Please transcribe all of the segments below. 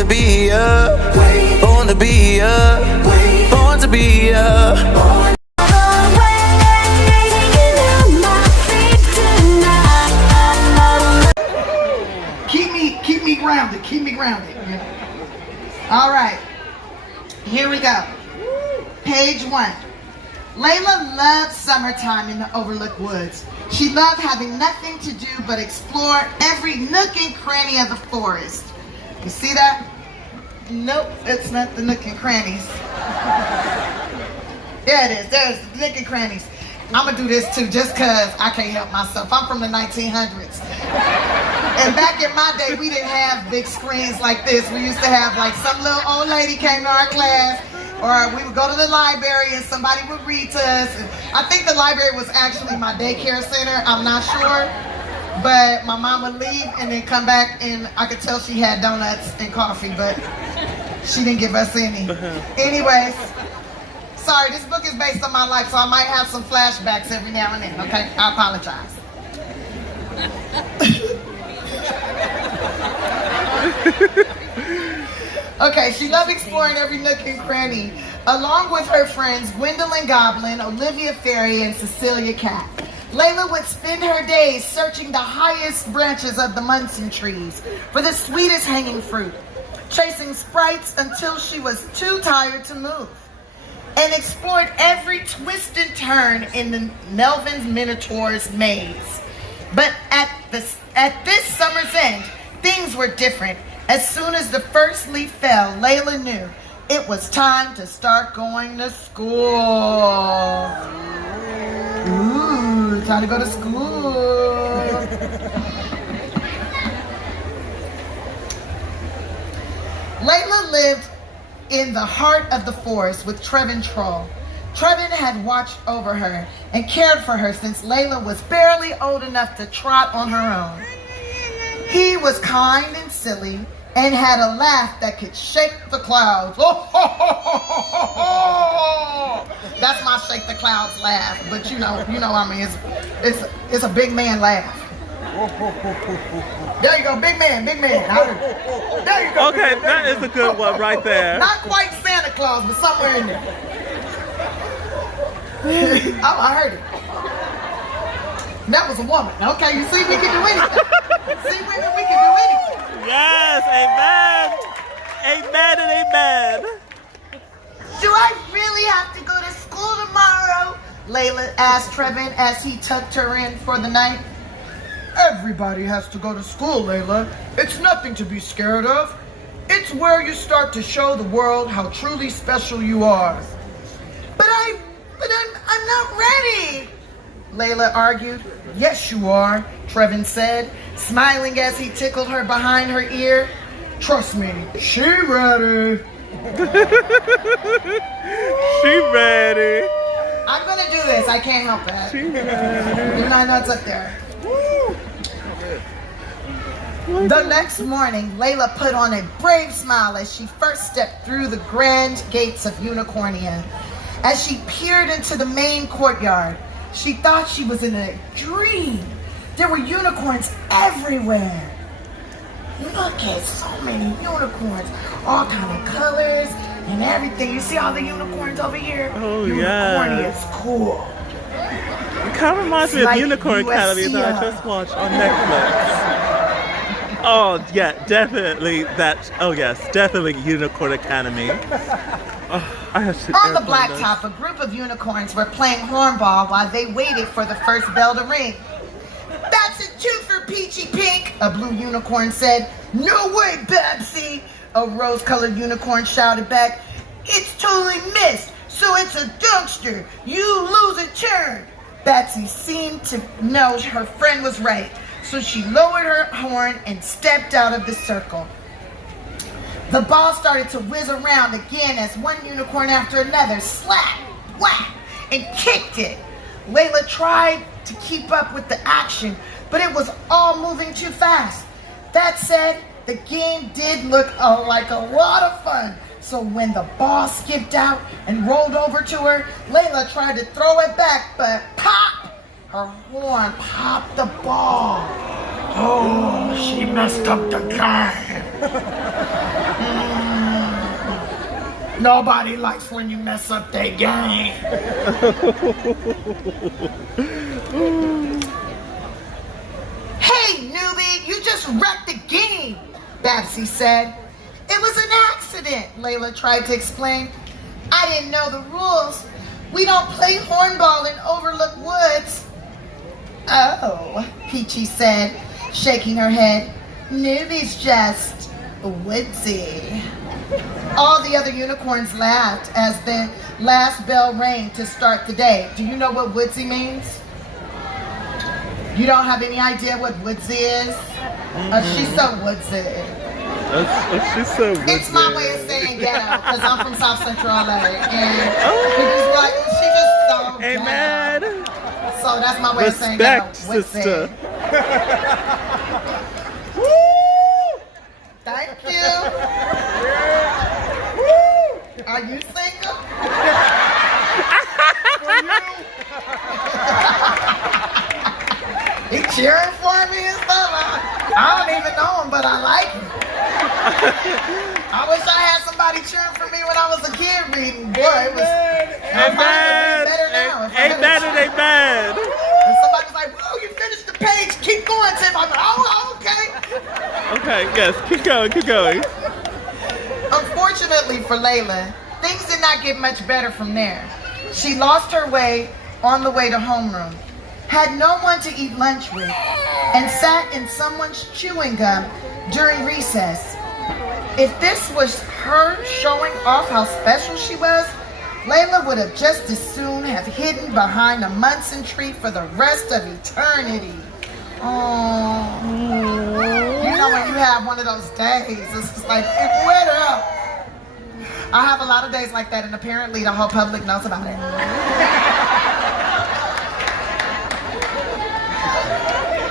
to be ya, born to be ya, born to be ya. Keep me grounded. All right, here we go. Page 1. Layla loved summertime in the Overlook Woods. She loved having nothing to do but explore every nook and cranny of the forest. You see that? Nope, it's not the nook and crannies. There it is. There's the nook and crannies. I'm gonna do this too, just cause I can't help myself. I'm from the 1900s. And back in my day, we didn't have big screens like this. We used to have like some little old lady came to our class, or we would go to the library and somebody would read to us. And I think the library was actually my daycare center. I'm not sure. But my mom would leave and then come back, and I could tell she had donuts and coffee, but she didn't give us any. Anyways, sorry, this book is based on my life, so I might have some flashbacks every now and then, okay? I apologize. Okay, she loved exploring every nook and cranny, along with her friends Gwendolyn Goblin, Olivia Fairy, and Cecilia Cat. Layla would spend her days searching the highest branches of the Munson trees for the sweetest hanging fruit, chasing sprites until she was too tired to move, and explored every twist and turn in the Melvin's Minotaur's maze. But at this summer's end, things were different. As soon as the first leaf fell, Layla knew it was time to start going to school. Ooh, time to go to school. Layla lived in the heart of the forest with Trevin Troll. Trevin had watched over her and cared for her since Layla was barely old enough to trot on her own. He was kind and silly and had a laugh that could shake the clouds. Oh, ho, ho, ho, ho, ho. That's my shake the clouds laugh, but you know, I mean, it's a big man laugh. There you go, big man. There you go. Okay, that is a good one right there. Not quite Santa Claus, but somewhere in there. Oh, I heard it. That was a woman. Okay, you see, we can do anything. See, women, we can do anything. Yes, amen. Amen and amen. Do I really have to go to school tomorrow? Layla asked Trevin as he tucked her in for the night. Everybody has to go to school, Layla. It's nothing to be scared of. It's where you start to show the world how truly special you are. But I'm not ready, Layla argued. Yes, you are, Trevin said, smiling as he tickled her behind her ear. Trust me, she ready. She ready. I'm gonna do this. I can't help it. She ready. My nuts up there. The next morning, Layla put on a brave smile as she first stepped through the grand gates of Unicornia. As she peered into the main courtyard, she thought she was in a dream. There were unicorns everywhere. Look at so many unicorns, all kind of colors and everything. You see all the unicorns over here? Oh, Unicornia yeah. is cool. It kind of reminds me of like Unicorn USC, Academy that I just watched on Netflix. Oh, yeah, definitely that. Oh, yes, definitely Unicorn Academy. Oh, I have to On the blacktop, a group of unicorns were playing hornball while they waited for the first bell to ring. That's a two for Peachy Pink, a blue unicorn said. No way, Babsy, a rose-colored unicorn shouted back. It's totally missed, so it's a dunkster. You lose a turn. Batsy seemed to know her friend was right, so she lowered her horn and stepped out of the circle. The ball started to whiz around again as one unicorn after another slapped, whacked, and kicked it. Layla tried to keep up with the action, but it was all moving too fast. That said, the game did look like a lot of fun. So when the ball skipped out and rolled over to her, Layla tried to throw it back, but pop! Her horn popped the ball. Oh, she messed up the game. Nobody likes when you mess up their game. Hey, newbie, you just wrecked the game, Babsy said. It was an accident, Layla tried to explain. I didn't know the rules. We don't play hornball in Overlook Woods. Oh, Peachy said, shaking her head. Newbie's just woodsy. All the other unicorns laughed as the last bell rang to start the day. Do you know what woodsy means? You don't have any idea what woodsy is? She's so woodsy. She's so woodsy. It's my way of saying ghetto, because I'm from South Central LA. And people's like, she just so Amen. ghetto. So that's my way of saying ghetto. Respect, sister. Thank you. Are you single? He cheering for me and stuff. I don't even know him, but I like him. I wish I had somebody cheering for me when I was a kid reading. Boy, it was. Amen. Amen and amen. And somebody's like, "Whoa, you finished the page. Keep going, Tiff." I'm like, "Oh, okay." Okay, yes, keep going, keep going. Unfortunately for Layla, things did not get much better from there. She lost her way on the way to homeroom, had no one to eat lunch with, and sat in someone's chewing gum during recess. If this was her showing off how special she was, Layla would have just as soon have hidden behind a Munson tree for the rest of eternity. Oh, you know when you have one of those days, it's just like, where the hell? I have a lot of days like that, and apparently the whole public knows about it.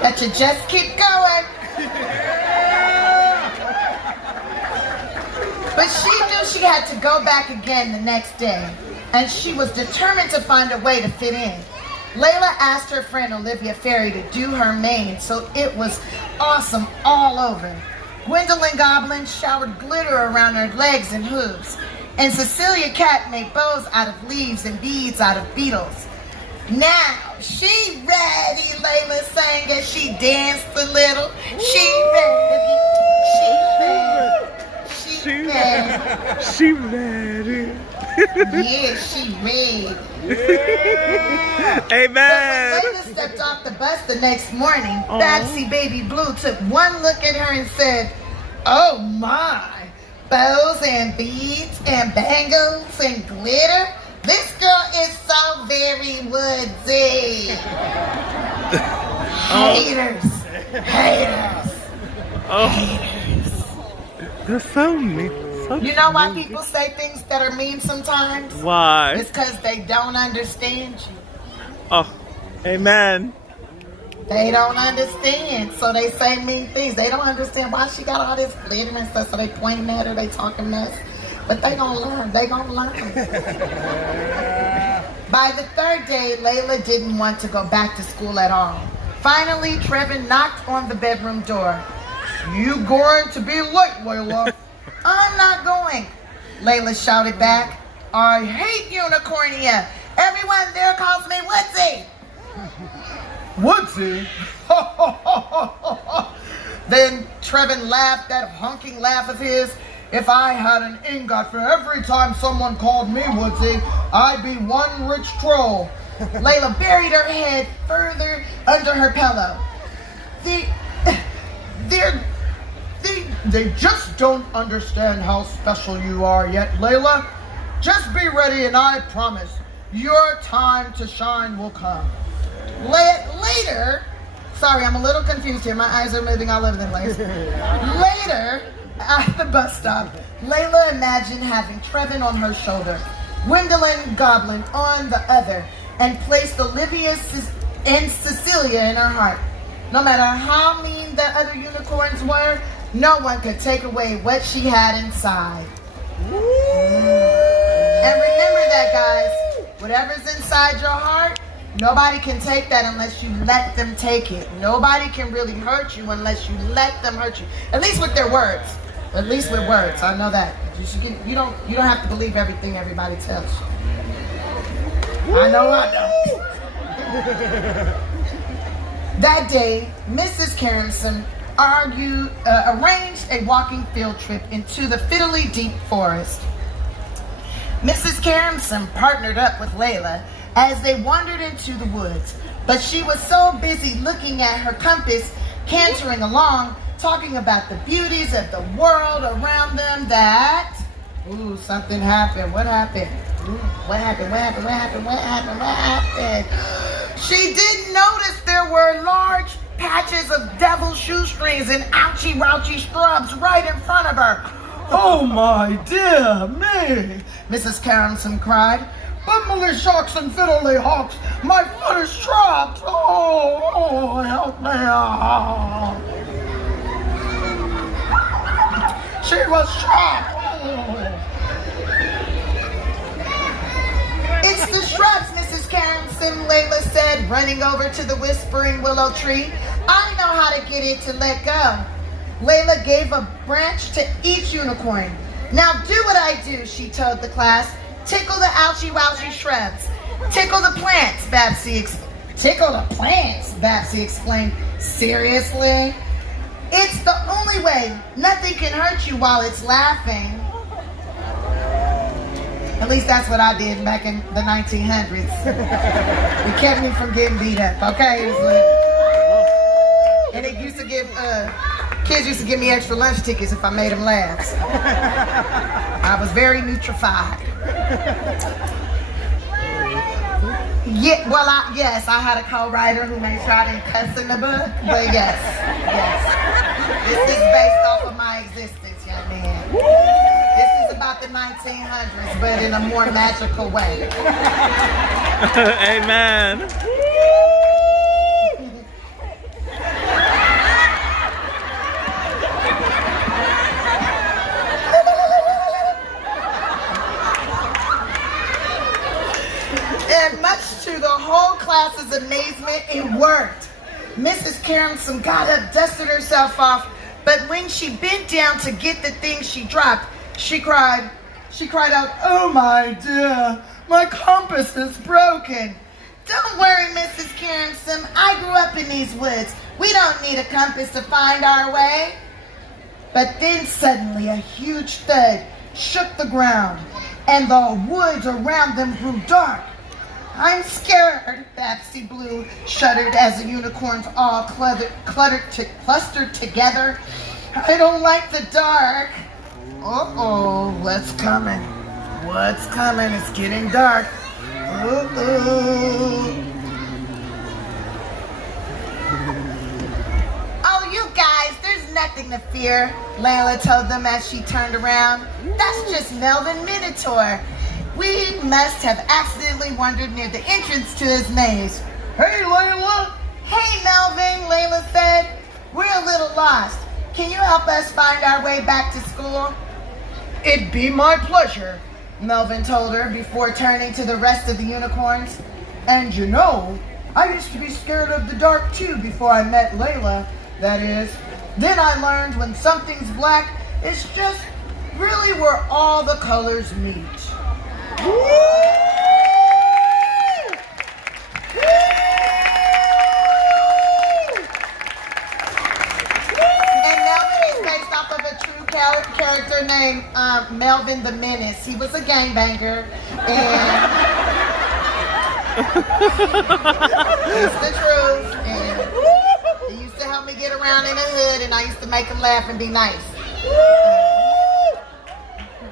But you just keep going. But she knew she had to go back again the next day, and she was determined to find a way to fit in. Layla asked her friend Olivia Ferry to do her mane, so it was awesome all over. Gwendolyn Goblin showered glitter around her legs and hooves, and Cecilia Cat made bows out of leaves and beads out of beetles. Now, she ready, Layla sang as she danced a little. She ready, she ready. She ready. Yeah, she ready. Amen. But when Layla stepped off the bus the next morning, Babsy Baby Blue took one look at her and said, "Oh my, bows and beads and bangles and glitter. This girl is so very woodsy." Haters. Haters. Haters. They're so mean. So You know why mean. people say things that are mean sometimes? Why? It's because they don't understand you. Oh, amen. They don't understand, so they say mean things. They don't understand why she got all this glitter and stuff, so they pointing at her, they talking mess. But they gonna learn. They gonna learn. By the third day, Layla didn't want to go back to school at all. Finally, Trevin knocked on the bedroom door. "You going to be late, Layla." "I'm not going," Layla shouted back. "I hate Unicornia. Everyone there calls me Woodsy." "Woodsy?" Then Trevin laughed that honking laugh of his. "If I had an ingot for every time someone called me Woodsy, I'd be one rich troll." Layla buried her head further under her pillow. They just don't understand how special you are yet, Layla. Just be ready, and I promise your time to shine will come. Later, sorry, I'm a little confused here. My eyes are moving all over the place. Later, at the bus stop, Layla imagined having Trevin on her shoulder, Gwendolyn Goblin on the other, and placed Olivia and Cecilia in her heart. No matter how mean the other unicorns were, no one could take away what she had inside. And remember that, guys. Whatever's inside your heart, nobody can take that unless you let them take it. Nobody can really hurt you unless you let them hurt you. At least with their words. At least with words, I know that. You don't have to believe everything everybody tells you. I know I don't. That day, Mrs. Carenson arranged a walking field trip into the fiddly deep forest. Mrs. Carenson partnered up with Layla as they wandered into the woods, but she was so busy looking at her compass, cantering along, talking about the beauties of the world around them that... Ooh, something happened. What happened? Ooh, what happened? She didn't notice there were large patches of devil shoestrings and ouchy-wouchy scrubs right in front of her. Oh my dear me, Mrs. Carenson cried. Bumbly shocks and fiddly hawks, my foot is trapped. Oh, help me. Oh. She was trapped. Oh. It's the shrubs, Mrs. Carenson, Layla said, running over to the whispering willow tree. I know how to get it to let go. Layla gave a branch to each unicorn. Now do what I do, she told the class. Tickle the ouchy-wouchy shrubs. Tickle the plants, Tickle the plants, Babsy exclaimed. Seriously? It's the only way. Nothing can hurt you while it's laughing. At least that's what I did back in the 1900s. It kept me from getting beat up, okay? And it used to give, kids used to give me extra lunch tickets if I made them laugh. I was very nutrified. Yeah, well, yes, I had a co-writer who made sure I didn't cuss in the book, but yes. This is based off of my existence, young man. This is about the 1900s, but in a more magical way. Amen. And much to the whole class's amazement, it worked. Mrs. Carenson got up, dusted herself off, but when she bent down to get the thing she dropped, she cried out, oh my dear, my compass is broken. Don't worry, Mrs. Carenson, I grew up in these woods. We don't need a compass to find our way. But then suddenly a huge thud shook the ground, and the woods around them grew dark. I'm scared, Babsy Blue shuddered as the unicorns all clustered together. I don't like the dark. Uh-oh, what's coming? What's coming? It's getting dark. Uh-oh. Oh, you guys, there's nothing to fear, Layla told them as she turned around. That's just Melvin Minotaur. We must have accidentally wandered near the entrance to his maze. Hey, Layla! Hey, Melvin, Layla said. We're a little lost. Can you help us find our way back to school? It'd be my pleasure, Melvin told her before turning to the rest of the unicorns. And you know, I used to be scared of the dark too before I met Layla, that is. Then I learned when something's black, it's just really where all the colors meet. And Melvin is based off of a true character named Melvin the Menace. He was a gangbanger, and it's the truth. And he used to help me get around in the hood, and I used to make him laugh and be nice.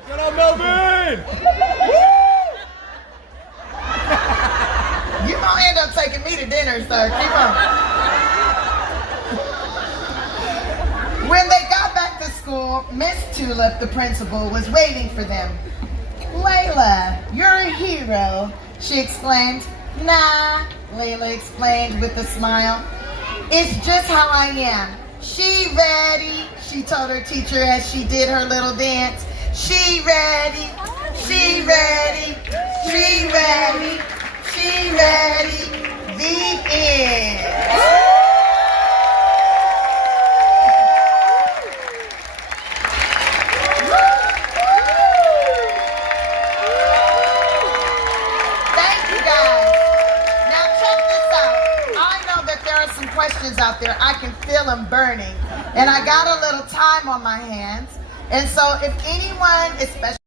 Get on, Melvin! You gonna end up taking me to dinner, sir. Keep on. When they got back to school, Miss Tulip, the principal, was waiting for them. Layla, you're a hero, she exclaimed. Nah, Layla explained with a smile. It's just how I am. She ready, she told her teacher as she did her little dance. She ready, she ready, she ready, she ready. The end. I'm burning. And I got a little time on my hands. And so if anyone, especially